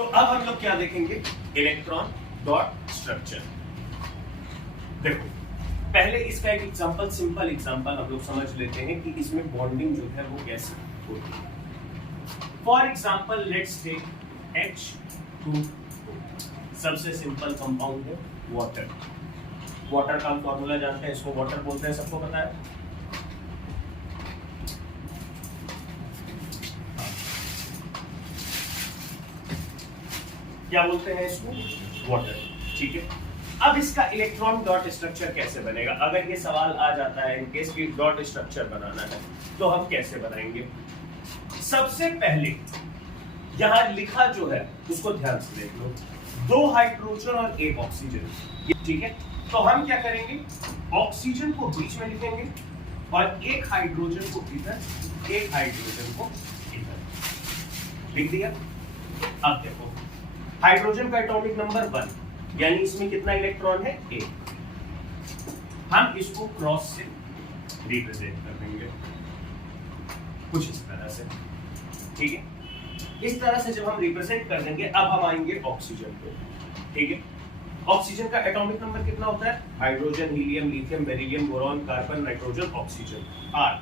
तो अब हम लोग क्या देखेंगे, इलेक्ट्रॉन डॉट स्ट्रक्चर। देखो पहले इसका एक एग्जांपल, सिंपल एग्जांपल हम लोग समझ लेते हैं कि इसमें बॉन्डिंग जो है वो कैसे होती है। For example let's take H2O, सबसे सिंपल कंपाउंड है वाटर। वाटर का हम फॉर्मूला जानते हैं, इसको वाटर बोलते हैं, सबको पता है। क्या बोलते हैं इसको, वाटर, ठीक है। अब इसका इलेक्ट्रॉन डॉट स्ट्रक्चर कैसे बनेगा, अगर ये सवाल आ जाता है इनकेस की डॉट स्ट्रक्चर बनाना है तो हम कैसे बनाएंगे। सबसे पहले यहां लिखा जो है उसको ध्यान से देख लो, 2 हाइड्रोजन और 1 ऑक्सीजन, ठीक है। तो हम क्या करेंगे, ऑक्सीजन को बीच में लिखेंगे और 1 हाइड्रोजन को इधर, 1 हाइड्रोजन को इधर लिख दिया। अब देखो हाइड्रोजन का एटॉमिक नंबर 1, यानी इसमें कितना इलेक्ट्रॉन है, 1। हम इसको क्रॉस से रिप्रेजेंट कर देंगे कुछ इस तरह से, ठीक है। इस तरह से जब हम रिप्रेजेंट कर देंगे, अब हम आएंगे ऑक्सीजन पे, ठीक है। ऑक्सीजन का एटॉमिक नंबर कितना होता है, hydrogen, helium, lithium, beryllium, boron, carbon, nitrogen, oxygen, 8।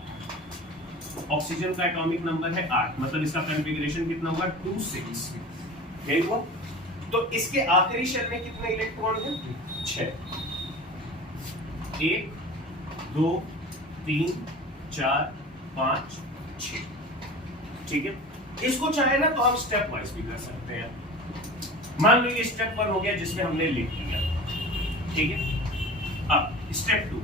Oxygen का एटॉमिक नंबर है 8, मतलब इसका कॉन्फ़िगरेशन कितना हुआ, 2 6, यही हुआ। तो इसके आखिरी शेल में कितने इलेक्ट्रॉन हैं, 6। 1 2 3 4 5 6, ठीक है। इसको चाहे ना तो हम स्टेप वाइज भी कर सकते हैं। मान लो ये स्टेप 1 हो गया जिसमें हमने लिख लिया, ठीक है। अब स्टेप 2,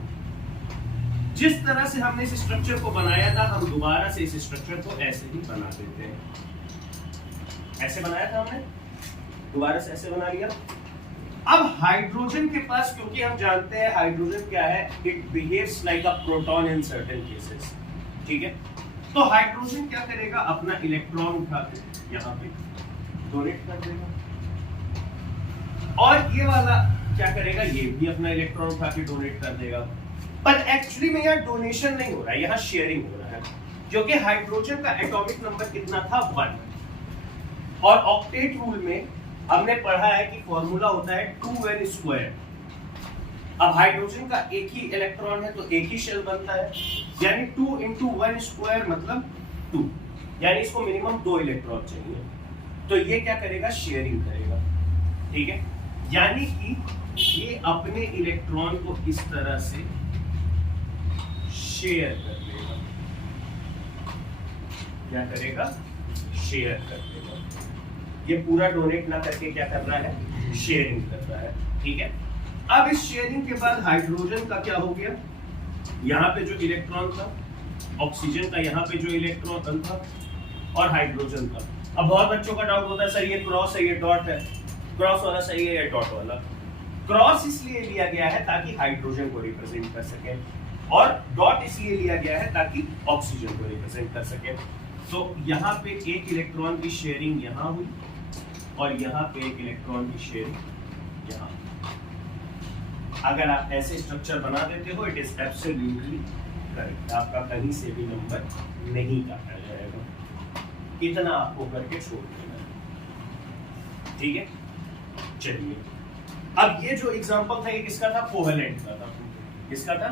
जिस तरह से हमने इस स्ट्रक्चर को बनाया था, हम दोबारा से इस स्ट्रक्चर को ऐसे ही बना देते हैं। ऐसे बनाया था हमने, दोबारा से ऐसे बना लिया। अब हाइड्रोजन के पास, क्योंकि हम जानते हैं हाइड्रोजन क्या है, it behaves like a proton in certain cases, ठीक है। तो हाइड्रोजन क्या करेगा, अपना इलेक्ट्रॉन उठा के यहाँ पे डोनेट कर देगा, और ये वाला क्या करेगा, ये भी अपना इलेक्ट्रॉन उठा के डोनेट कर देगा। पर एक्चुअली में यहाँ डोनेशन नहीं हो रहा है, यहाँ शेयरिंग हो रहा है, क्योंकि हाइड्रोजन का एटॉमिक नंबर कितना था, 1। और ऑक्टेट रूल में हमने पढ़ा है कि फॉर्मूला होता है 2n²। अब हाइड्रोजन का एक ही इलेक्ट्रॉन है तो एक ही शेल बनता है, यानी 2 × 1² मतलब 2, यानी इसको मिनिमम 2 इलेक्ट्रॉन चाहिए। तो ये क्या करेगा, शेयरिंग करेगा, ठीक है। यानी कि ये अपने इलेक्ट्रॉन को इस तरह से शेयर कर देगा। क्या करेगा, शेयर कर देगा। ये पूरा डोनेट ना करके क्या कर रहा है, शेयरिंग कर रहा है, ठीक है। अब इस शेयरिंग के बाद हाइड्रोजन का क्या हो गया, यहाँ पे जो इलेक्ट्रॉन था, ऑक्सीजन का यहाँ पे जो इलेक्ट्रॉन था, और हाइड्रोजन का। अब बहुत बच्चों का डाउट होता है, सर ये क्रॉस है, ये डॉट है, क्रॉस वाला सही है या डॉट वाला। क्रॉस इसलिए लिया गया है ताकि हाइड्रोजन को रिप्रेजेंट कर सके, और डॉट इसलिए लिया गया है ताकि ऑक्सीजन को रिप्रेजेंट कर सके। तो यहाँ पे एक इलेक्ट्रॉन की शेयरिंग यहाँ हुई, और यहाँ पे एक इलेक्ट्रॉन की शेयरिंग यहाँ। अगर आप ऐसे स्ट्रक्चर बना देते हो, इट इज एब्सोल्युटली करेक्ट, आपका कहीं से भी नंबर नहीं काटा जाएगा। इतना आपको करके छोड़ देना है, ठीक है। चलिए, अब ये जो एग्जांपल था ये किसका था, कोवेलेंट का था। किसका था,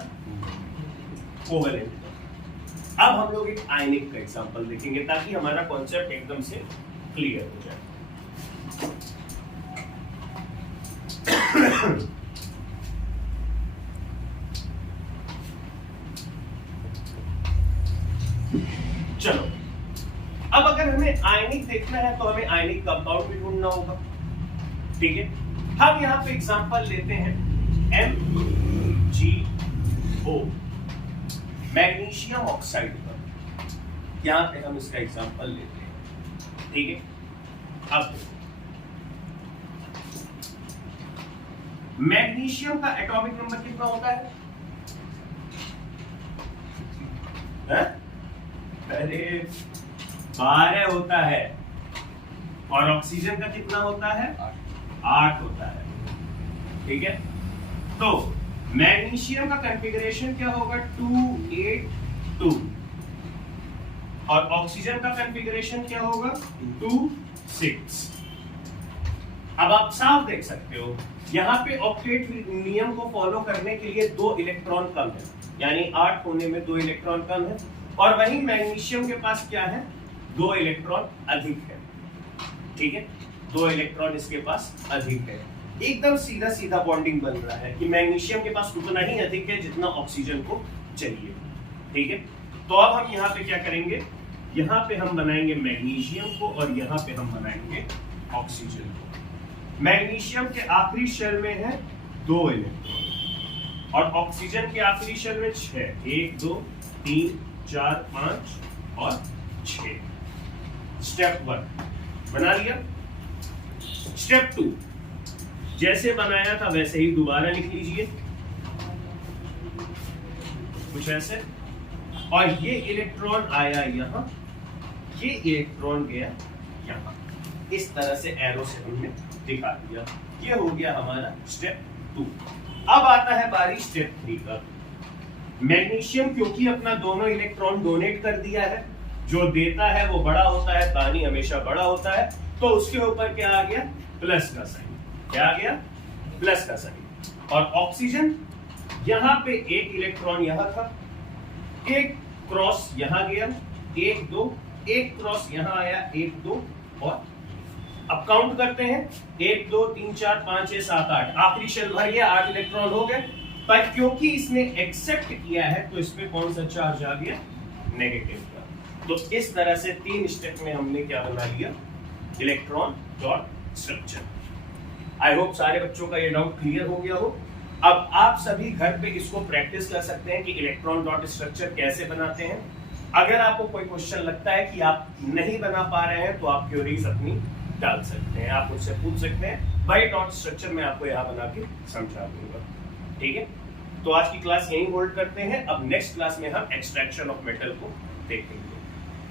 कोवेलेंट का। अब हम लोग एक आयनिक का एग्जांपल देखेंगे ताकि हमारा कॉन्सेप्ट एकदम से क्लियर हो जाए। चलो, अब अगर हमें आयनिक देखना है तो हमें आयनिक कंपाउंड भी ढूंढना होगा, ठीक है। हम यहां पे एग्जांपल लेते हैं MgO, मैग्नीशियम ऑक्साइड पर। यहां पे हम इसका एग्जांपल लेते हैं, ठीक है। अब मैग्नीशियम का एटॉमिक नंबर कितना होता है, अरे 12 होता है, और ऑक्सीजन का कितना होता है, 8 होता है, ठीक है। तो मैग्नीशियम का कॉन्फ़िगरेशन क्या होगा, 282, और ऑक्सीजन का कॉन्फ़िगरेशन क्या होगा, 26, अब आप साफ देख सकते हो यहाँ पे ऑक्टेट नियम को फॉलो करने के लिए 2 इलेक्ट्रॉन कम है, यानी 8 होने में 2 इलेक्ट्रॉन कम है, और वहीं मैग्नीशियम के पास क्या है, 2 इलेक्ट्रॉन अधिक है। ठीक है, 2 इलेक्ट्रॉन इसके पास अधिक है। एकदम सीधा सीधा बॉन्डिंग बन रहा है कि मैग्नीशियम के पास उतना ही अधिक है जितना ऑक्सीजन को चाहिए। ठीक है, तो अब हम यहाँ पे क्या करेंगे, यहाँ पे हम बनाएंगे मैग्नीशियम को और यहाँ पे हम बनाएंगे ऑक्सीजन को। मैग्नीशियम के आखिरी शेल में है 2 इलेक्ट्रॉन और ऑक्सीजन के आखिरी शेल में 6, 1 2 3 4 5 और 6। स्टेप 1 बना लिया। स्टेप 2 जैसे बनाया था वैसे ही दोबारा लिख लीजिए, कुछ ऐसे, और ये इलेक्ट्रॉन आया यहाँ, ये इलेक्ट्रॉन गया यहाँ, इस तरह से एरो से हमने दिखा दिया। ये हो गया हमारा स्टेप 2। अब आता है बारी स्टेप 3 का। मैग्नीशियम क्योंकि अपना दोनों इलेक्ट्रॉन डोनेट कर दिया है, जो देता है वो बड़ा होता है, दानी हमेशा बड़ा होता है, तो उसके ऊपर क्या आ गया, प्लस का साइन। क्या आ गया, प्लस का साइन। और ऑक्सीजन यहाँ पे 1 इलेक्ट्रॉन यहाँ था, 1 क्रॉस यहाँ गया, 1 2, 1 क्रॉस यहाँ आया, 1 2, और अब काउंट करते हैं, 1 2 3 4 5 6 7 8, आखिरी शेल भर गया, 8 इलेक्ट्रॉन हो गए। पर क्योंकि इसने एक्सेप्ट किया है तो इसमें कौन सा चार्ज आ गया, नेगेटिव का। तो इस तरह से 3 स्टेप में हमने क्या बना लिया, electron dot structure. I hope सारे बच्चों का ये डाउट क्लियर हो गया हो। अब आप सभी घर पे इसको प्रैक्टिस कर सकते हैं कि इलेक्ट्रॉन डॉट स्ट्रक्चर कैसे बनाते हैं। अगर आपको कोई क्वेश्चन लगता है कि आप नहीं बना पा रहे हैं तो आप क्वेरीज अपनी डाल सकते हैं, आप मुझसे पूछ सकते हैं। बाय डॉट स्ट्रक्चर मैं आपको यहाँ बना के समझा दूंगा। ठीक है, तो आज की क्लास यहीं होल्ड करते हैं। अब नेक्स्ट क्लास में हम एक्सट्रैक्शन ऑफ मेटल को देखेंगे।